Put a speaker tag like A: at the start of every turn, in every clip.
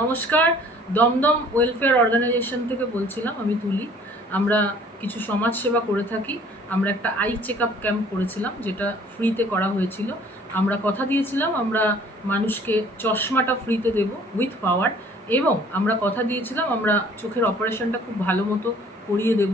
A: নমস্কার, Dumdum welfare organisation থেকে বলছিলাম, আমি তুলি। আমরা কিছু সমাজ সেবা করে থাকি। আমরা একটা আই চেক আপ ক্যাম্প করেছিলাম, যেটা ফ্রিতে করা হয়েছিল। আমরা কথা দিয়েছিলাম, আমরা মানুষকে চশমাটা ফ্রিতে দেব উইথ পাওয়ার এবং আমরা কথা দিয়েছিলাম, আমরা চোখের অপারেশনটা খুব ভালো মতো করিয়ে দেব।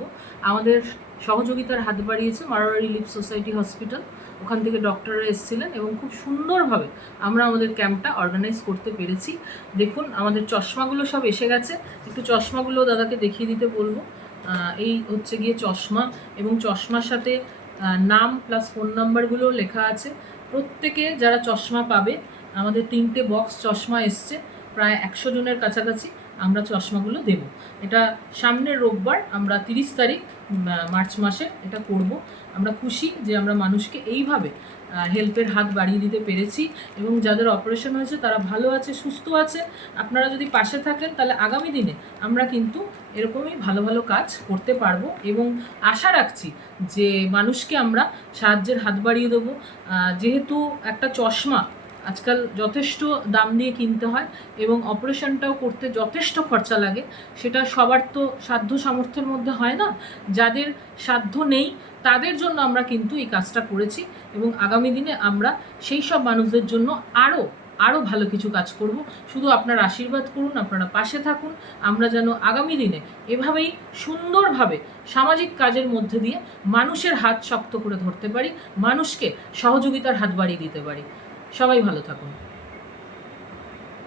A: আমাদের সহযোগিতার হাত বাড়িয়েছে মারোয়ারি লিপ সোসাইটি হসপিটাল। ওখান থেকে ডক্টররা এসেছিলেন এবং খুব সুন্দরভাবে আমরা আমাদের ক্যাম্পটা অর্গানাইজ করতে পেরেছি। দেখুন, আমাদের চশমাগুলো সব এসে গেছে। একটু চশমাগুলো দাদাকে দেখিয়ে দিতে বলব। এই হচ্ছে গিয়ে চশমা এবং চশমার সাথে নাম প্লাস ফোন নাম্বারগুলো লেখা আছে। প্রত্যেকে যারা চশমা পাবে, আমাদের তিনটে বক্স চশমা এসছে। প্রায় একশো জনের কাছাকাছি আমরা চশমাগুলো দেব। এটা সামনের রোববার, আমরা তিরিশ তারিখ মার্চ মাসে এটা করব। আমরা খুশি যে আমরা মানুষকে এইভাবে হেল্পের হাত বাড়িয়ে দিতে পেরেছি এবং যাদের অপারেশন হয়েছে তারা ভালো আছে, সুস্থ আছে। আপনারা যদি পাশে থাকেন তাহলে আগামী দিনে আমরা কিন্তু এরকমই ভালো ভালো কাজ করতে পারব এবং আশা রাখছি যে মানুষকে আমরা সাহায্যের হাত বাড়িয়ে দেবো। যেহেতু একটা চশমা আজকাল যথেষ্ট দাম দিয়ে কিনতে হয় এবং অপারেশনটাও করতে যথেষ্ট খরচা লাগে। সেটা সবার তো সাধ্য সামর্থ্যের মধ্যে হয় না। যাদের সাধ্য নেই, তাদের জন্য আমরা কিন্তু এই কাজটা করেছি এবং আগামী দিনে আমরা সেই সব মানুষদের জন্য আরও আরও ভালো কিছু কাজ করব। শুধু আপনার আশীর্বাদ করুন, আপনারা পাশে থাকুন। আমরা যেন আগামী দিনে এভাবেই সুন্দরভাবে সামাজিক কাজের মধ্যে দিয়ে মানুষের হাত শক্ত করে ধরতে পারি, মানুষকে সহযোগিতার হাত বাড়িয়ে দিতে পারি। সবাই ভালো থাকুন।